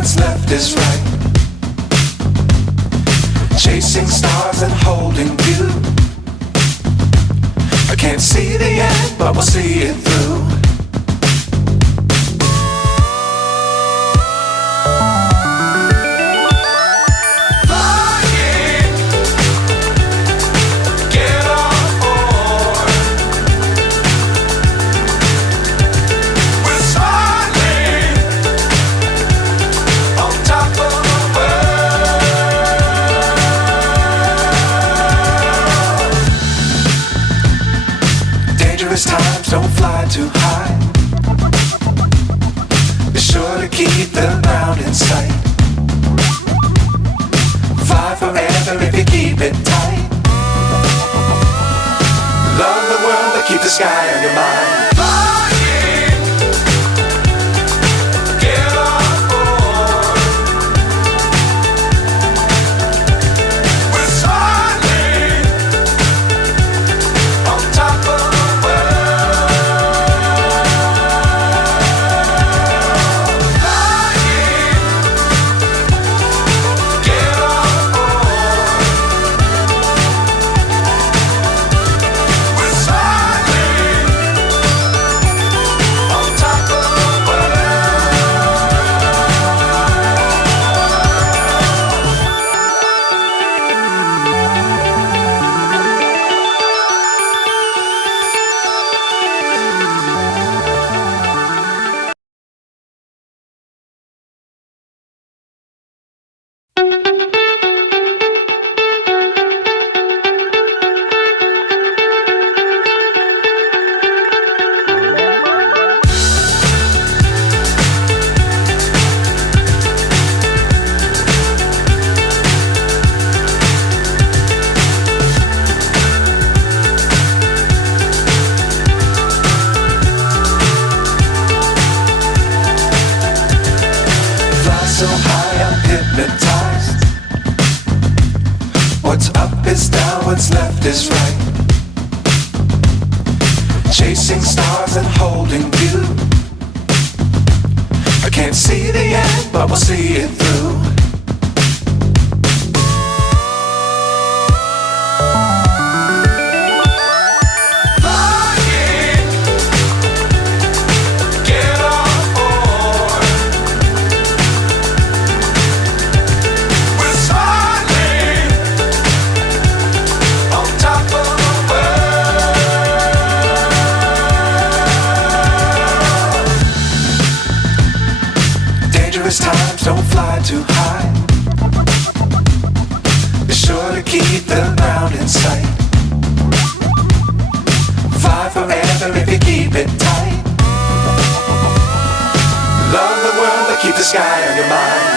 what's left is right. Chasing stars and holding you. I can't see the end, but we'll see it through. Times don't fly too high. Be sure to keep the ground in sight. Fly forever if you keep it tight. Love the world but keep the sky on your mind. So high I'm hypnotized. What's up is down, what's left is right. Chasing stars and holding you. I can't see the end, but we'll see it through. Times don't fly too high. Be sure to keep the ground in sight. Fly forever if you keep it tight. Love the world but keep the sky on your mind.